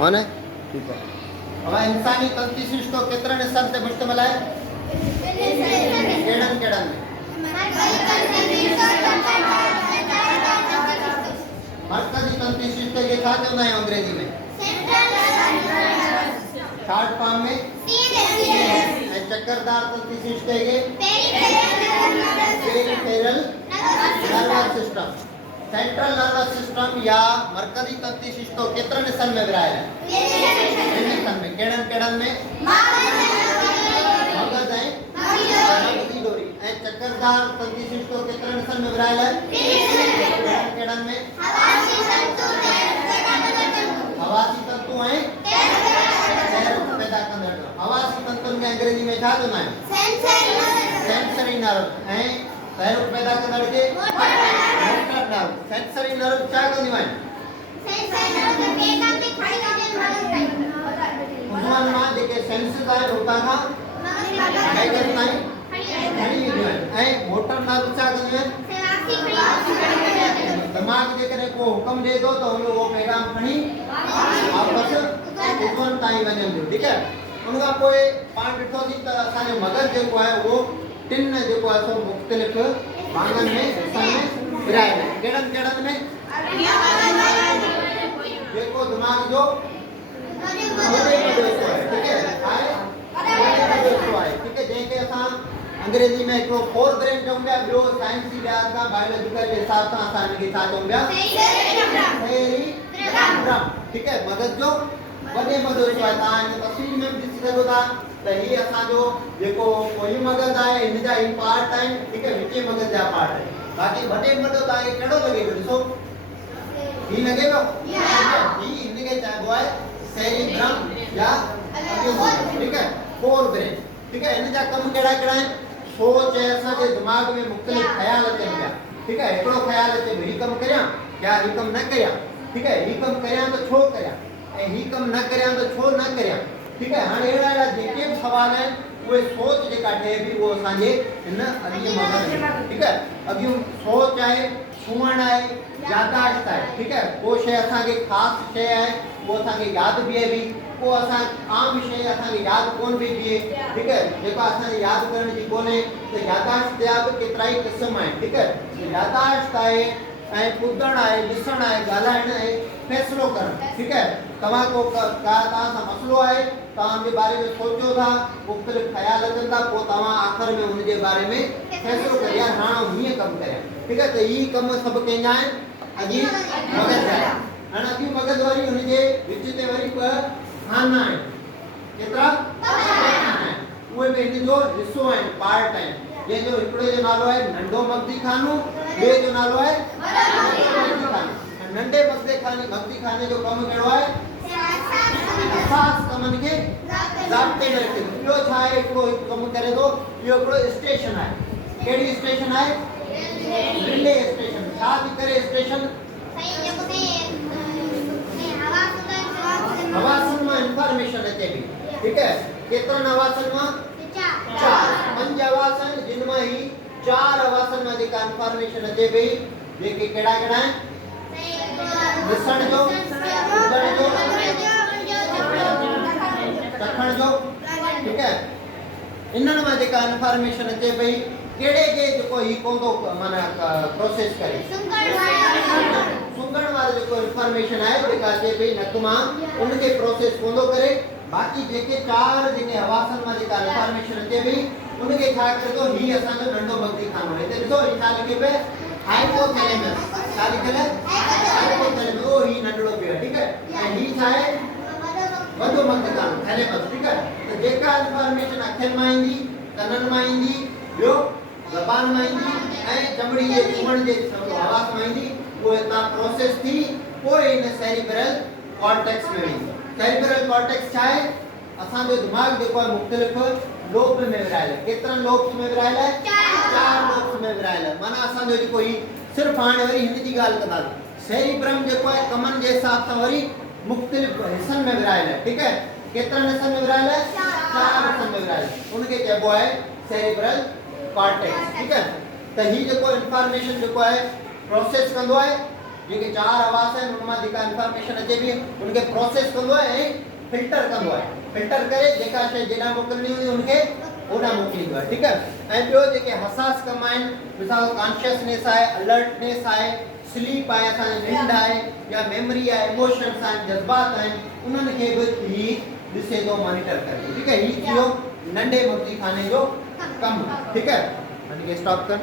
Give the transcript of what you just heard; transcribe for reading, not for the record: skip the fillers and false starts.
हाँ ना ठीक है। अब इंसानी तंतुशिष्ट को कितने हिस्सों से मुश्तमिल है? केड़न केड़न में मरकजी तंतुशिष्ट ये क्या होता है अंग्रेजी में? शॉर्ट फॉर्म में चक्करदार तंतुशिष्ट ये peripheral nervous system. Central nervous system या मरकजी तंतुशिष्ट को कितने हिस्सों में विरायल है? हिस्सों में केड़न केड़न में मगज है मगजी डोरी ए चक्करदार तंतुशिष्ट को कितने हिस्सों में विरायल है? केड़न केड़न में हवासी तंतु हैं पैदा कंदड़। हवासी तंतु के अंग्रेजी में क्या होना है? सेंसरी नर्व हैं पैरों पैदा कंदड़ के मोटर नर्व। सेंसरी नर्व क्या करनी है? उसमें ना देखे सेंसेस आए होता था क्या करना है? खड़ी हुई है ऐ मोटर नर्व क्या करनी है? दिमाग जे करे को हुक्म दे दो तो हम लोग वो पैगाम खणी वापस उठवन ताई वजन दो। ठीक है। उनका कोई पांच डिठो थी त असाने मगज जो है वो टिन जो है सो मुख्तलिफ भागन में हिस्सा में विरायल है। केड़न केड़न में देखो दिमाग जो ठीक है ठीक है जेके असा अंग्रेजी में जो फोर ब्रेन चौंबिया जो साइंस की व्यास का बायोलॉजिकल के हिसाब से आसान के साथ चौंबिया सेरिब्रम। ठीक है। मगज जो वडे मगज जो है ता इन तस्वीर में भी दिख सको था त ही असा जो जेको कोई मगज है इन जा ही पार्ट है। ठीक है। विचे मगज जा पार्ट है बाकी वडे मगज ता के केड़ो लगे दिसो ही लगेगा ही इनके चाहे है सेरिब्रम या ठीक है फोर ब्रेन। ठीक है। इन जा कम केड़ा केड़ा है? सोच है असा के दिमाग में मुख्तलिफ ख्याल अचन पिया। ठीक है। एकड़ो ख्याल अचे ही कम करया क्या ही कम न करया। ठीक है। ही कम करया तो छो करया ए ही कम न करया तो छो न करया। ठीक है। हां एड़ा एड़ा जेके सवाल है वो सोच जे काटे भी वो असांजे इन अगी मगज। ठीक है। अगी सोच है सुवण है यादाश्त है। ठीक है। वो शय असा के खास शय है वो असा के याद भी है भी वो असा आम शय असा के याद कोन भी दिए। ठीक है। जेको असा याद करण जी कोने तो यादाश्त जा भी केतराई किस्म है। ठीक है। यादाश्त है ऐ पुदण है लिसण है गालायण है फैसलो करण। ठीक है। तवा को का ता सा मसलो है तां के बारे में सोचो था मुख्तलिफ ख्याल अचन था पो तवा आखिर में उन के बारे में फैसलो कर यार हां ही कम करे। ठीक है। तो ई कम सब केना है अजी मगज है हां अजी मगज वाली उन के विच ते वरी खाना है केतरा है वो में इन जो हिस्सो है पार्ट है ये जो इकड़े जो नालो है नंडो मगजी खानो ये जो नालो है मगजी खानो। नंडे मगजी खाने जो कम केड़ो है खास कमन के जाप्ते रखे यो छाए एकड़ो कम करे तो यो एकड़ो स्टेशन है केड़ी स्टेशन है? Relay station. साथ करे स्टेशन हवासन में इंफॉर्मेशन अचे भी। ठीक है। केतरन हवासन में? चार पंज हवासन जिनमें ही चार हवासन में जेका इंफॉर्मेशन अचे भी जेके केड़ा केड़ा है? दिसण जो ॿुधण जो चखण जो। ठीक है। इनन में जेका इंफॉर्मेशन अचे पई केड़े के जो ही कोंदो माना प्रोसेस करे सुंगण वाले जो इंफॉर्मेशन है जेका अचे पई नक मां उनके प्रोसेस कोंदो करे। बाकी जेके चार जेके हवासन में जेका इंफॉर्मेशन अचे पई उनके छा करे तो ही असा जो नंडो मगजी खानो है। देखो ई छा लिखे पे हाइपोथैलेमस छा लिखल है हाइपोथैलेमस ओ ही नंडो पे। ठीक है। ही छा है वडो मगजी खानो थैलेमस। ठीक है। तो जेका इंफॉर्मेशन अखिन में आईंदी कनन में आईंदी जो जबान में आईंदी ए चमड़ी जे सुवण जे हवास में आईंदी वो इतना प्रोसेस थी पोइ इन सेरिब्रल कॉर्टेक्स में वेंदी। सेरिब्रल कॉर्टेक्स छा है? असा जो दिमाग जेको है मुख्तलिफ लोब में विरायल है। केतरन लोब्स में विरायल है? चार लोब्स में विरायल है। माना असा जो कोई सिर्फ हाने वरी हिंदी जी गाल कदा सेरिब्रम जेको है कमन जे हिसाब से वरी मुख्तलिफ हिस्सन में विरायल है। ठीक है। केतरन हिस्सन में विरायल है? चार हिस्सन में विरायल है। उनके चेबो है सेरिब्रल कॉर्टेक्स। ठीक है। तो ही जो इंफॉर्मेशन जो है प्रोसेस कंदो है जेके 4 हवास आहिनि उन मां जेका इंफॉर्मेशन अचे थी उनखे प्रोसेस कंदो आहे ऐं फिल्टर कंदो आहे, फिल्टर करे जेका शइ जेॾां मोकिलणी हुजे उनखे ओॾां मोकिलींदो आहे। ठीकु आहे। ऐं ॿियो जेके हसास कम आहिनि, मिसाल कॉन्शियसनेस आहे, अलर्टनेस आहे, स्लीप आहे, असांजी निंड आहे, या मेमरी आहे, इमोशंस आहिनि, जज़्बात आहिनि, उन्हनि खे बि ही ॾिसे थो, मॉनिटर करे। ठीकु आहे। ही थियो नंढे मगज़ी खाने जो कमु। ठीकु आहे। हिनखे स्टॉप कर।